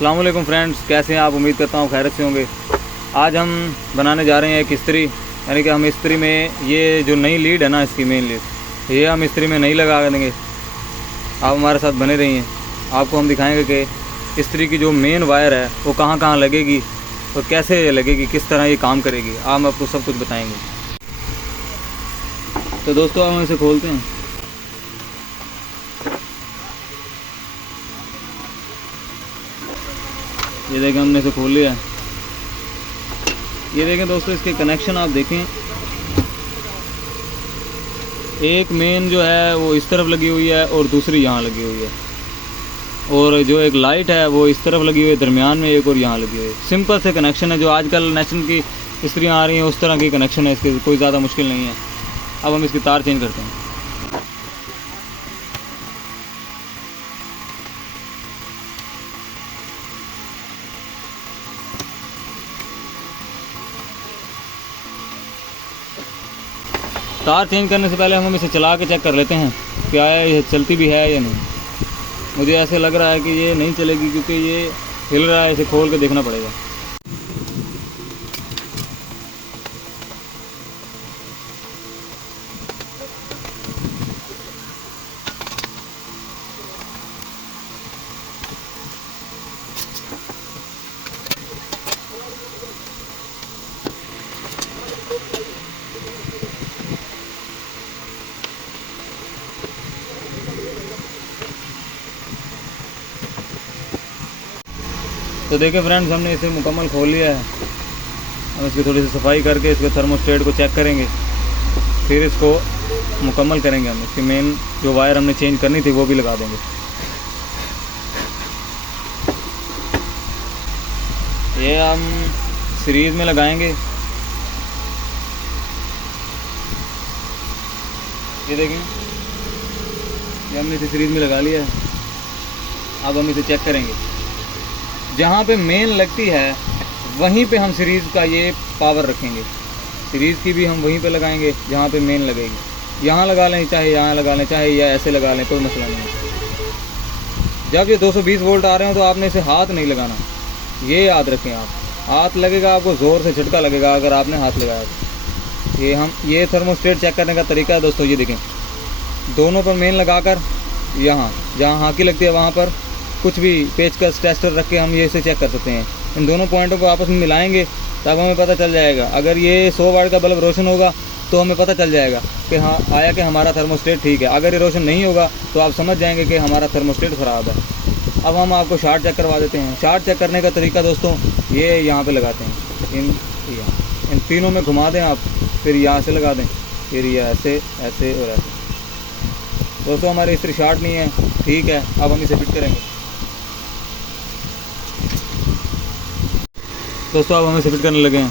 अस्सलाम वालेकुम फ्रेंड्स, कैसे हैं आप? उम्मीद करता हूँ खैरियत से होंगे। आज हम बनाने जा रहे हैं एक इस्त्री, यानी कि हम इस्त्री में ये जो नई लीड है ना, इसकी मेन लीड, ये हम इस्त्री में नहीं लगा देंगे। आप हमारे साथ बने रहिए, आपको हम दिखाएंगे कि इस्त्री की जो मेन वायर है वो कहाँ कहाँ लगेगी और कैसे लगेगी, किस तरह ये काम करेगी। हम आपको सब कुछ बताएँगे। तो दोस्तों हम इसे खोलते हैं। ये देखें, हमने इसे खोल लिया है। ये देखें दोस्तों, इसके कनेक्शन आप देखें, एक मेन जो है वो इस तरफ लगी हुई है और दूसरी यहाँ लगी हुई है, और जो एक लाइट है वो इस तरफ लगी हुई है, दरमियान में एक और यहाँ लगी हुई है। सिंपल से कनेक्शन है, जो आजकल नेशनल की इस्त्रियाँ आ रही हैं उस तरह की कनेक्शन है इसके, कोई ज़्यादा मुश्किल नहीं है। अब हम इसकी तार चेंज करते हैं। तार चेंज करने से पहले हम इसे चला के चेक कर लेते हैं क्या है, ये चलती भी है या नहीं। मुझे ऐसे लग रहा है कि ये नहीं चलेगी, क्योंकि ये हिल रहा है। इसे खोल के देखना पड़ेगा। तो देखिए फ्रेंड्स, हमने इसे मुकम्मल खोल लिया है। हम इसकी थोड़ी सी सफाई करके इसके थर्मोस्टेट को चेक करेंगे, फिर इसको मुकम्मल करेंगे। हम इसकी मेन जो वायर हमने चेंज करनी थी वो भी लगा देंगे। ये हम सीरीज़ में लगाएंगे। ये देखें, ये हमने इसे सीरीज़ में लगा लिया है। अब हम इसे चेक करेंगे। जहाँ पे मेन लगती है वहीं पे हम सीरीज़ का ये पावर रखेंगे। सीरीज़ की भी हम वहीं पे लगाएंगे जहाँ पे मेन लगेगी। यहाँ लगा लें, चाहे यहाँ लगा लें, चाहे या ऐसे लगा लें, कोई मसला नहीं है। जब ये 220 वोल्ट आ रहे हो तो आपने इसे हाथ नहीं लगाना, ये याद रखें। आप हाथ लगेगा, आपको ज़ोर से झटका लगेगा अगर आपने हाथ लगाया तो। ये थर्मोस्टेट चेक करने का तरीका है दोस्तों। ये देखें, दोनों पर मेन लगाकर यहाँ जहाँ हाकी लगती है वहाँ पर कुछ भी पेचकस टेस्टर रख के हम ये इसे चेक कर सकते हैं। इन दोनों पॉइंटों को आपस में मिलाएंगे तब हमें पता चल जाएगा। अगर ये 100 वाट का बल्ब रोशन होगा तो हमें पता चल जाएगा कि हाँ आया कि हमारा थर्मोस्टेट ठीक है। अगर ये रोशन नहीं होगा तो आप समझ जाएंगे कि हमारा थर्मोस्टेट ख़राब है। अब हम आपको शार्ट चेक करवा देते हैं। शार्ट चेक करने का तरीका दोस्तों, ये यहाँ पे लगाते हैं, इन तीनों में घुमा दें आप, फिर यहाँ से लगा दें, फिर ये ऐसे ऐसे और ऐसे। दोस्तों हमारी इस्त्री शार्ट नहीं है, ठीक है। अब हम इसे फिट करेंगे। दोस्तों अब हम इसे फिट करने लगे हैं।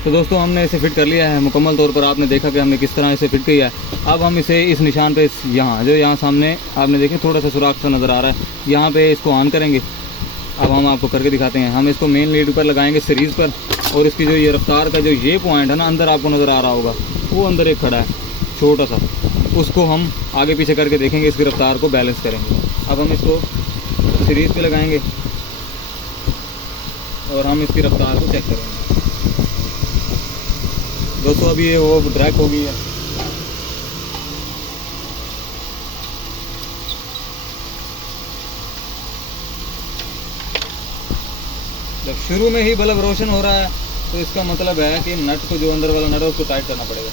तो दोस्तों हमने इसे फिट कर लिया है मुकम्मल तौर पर। आपने देखा कि हमने किस तरह इसे फिट किया है। अब हम इसे इस निशान पे, यहाँ सामने आपने देखें थोड़ा सा सुराख सा नज़र आ रहा है, यहाँ पे इसको ऑन करेंगे। अब हम आपको करके दिखाते हैं। हम इसको मेन लीड पर लगाएंगे, सीरीज़ पर, और इसकी जो ये रफ्तार का जो ये पॉइंट है ना, अंदर आपको नज़र आ रहा होगा, वो अंदर एक खड़ा है छोटा सा, उसको हम आगे पीछे करके देखेंगे, इसकी रफ्तार को बैलेंस करेंगे। अब हम इसको सीरीज़ पे लगाएंगे और हम इसकी रफ्तार को चेक करेंगे। दोस्तों अभी ये वो ब्रेक हो गई है। जब शुरू में ही बल्ब रोशन हो रहा है तो इसका मतलब है कि नट को, जो अंदर वाला नट है, उसको टाइट करना पड़ेगा।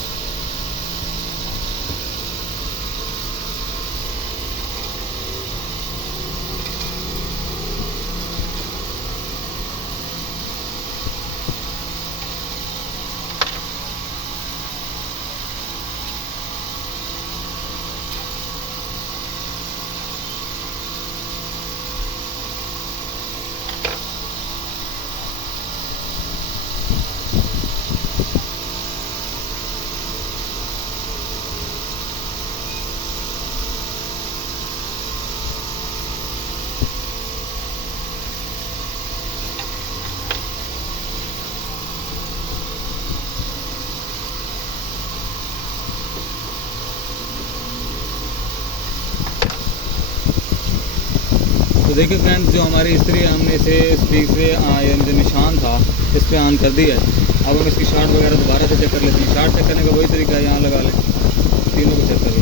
तो देखिए फ्रेंड्स, जो हमारी इस्त्री है, हमने इसे स्पीक से जो निशान था इस पर ऑन कर दिया है। अब हम इसकी शार्ट वगैरह दोबारा से चेक कर लेते हैं। शार्ट चेक करने का वही तरीका है, यहाँ लगा लें, तीनों को चेक कर लें।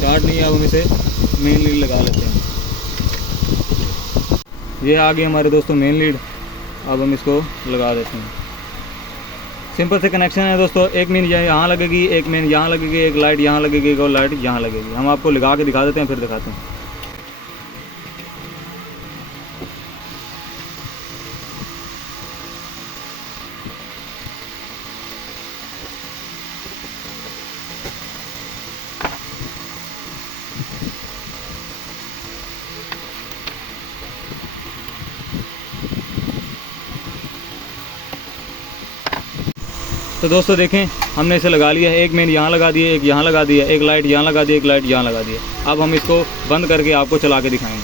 शार्ट नहीं है, अब हम इसे मेन लीड लगा लेते हैं। ये आ गई हमारे दोस्तों मेन लीड। अब हम इसको लगा देते हैं। सिंपल से कनेक्शन है दोस्तों, एक मेन यहाँ लगेगी, एक मेन यहाँ लगेगी, एक लाइट यहाँ लगेगी, एक और लाइट यहाँ लगेगी। हम आपको लगा के दिखा देते हैं, फिर दिखाते हैं। तो दोस्तों देखें, हमने इसे लगा लिया है। एक मेन यहाँ लगा दिए, एक यहाँ लगा दिया, एक लाइट यहाँ लगा दी, एक लाइट यहाँ लगा दी। अब हम इसको बंद करके आपको चला के दिखाएंगे।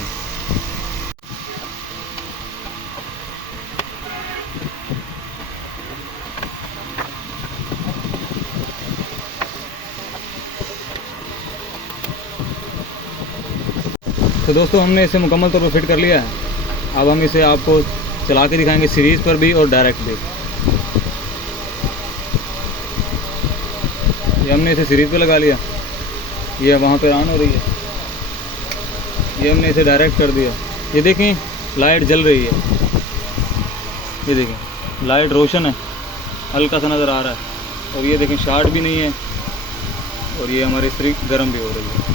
तो दोस्तों हमने इसे मुकम्मल तौर पर फिट कर लिया है। अब हम इसे आपको चला के दिखाएंगे, सीरीज़ पर भी और डायरेक्ट भी। ये हमने इसे सीरीज़ पे लगा लिया, ये वहाँ पे ऑन हो रही है। ये हमने इसे डायरेक्ट कर दिया। ये देखें, लाइट जल रही है। ये देखें, लाइट रोशन है, हल्का सा नज़र आ रहा है। और ये देखें, शार्ट भी नहीं है, और ये हमारी इस्त्री गर्म भी हो रही है।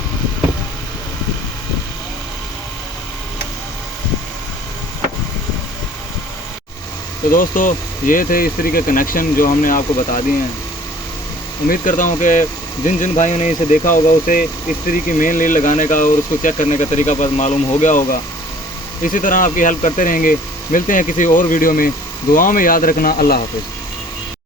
तो दोस्तों ये थे इस्त्री के कनेक्शन जो हमने आपको बता दिए हैं। उम्मीद करता हूँ कि जिन जिन भाइयों ने इसे देखा होगा उसे इस्त्री की मेन लीड लगाने का और उसको चेक करने का तरीका पर मालूम हो गया होगा। इसी तरह आपकी हेल्प करते रहेंगे। मिलते हैं किसी और वीडियो में। दुआ में याद रखना। अल्लाह हाफ़िज़।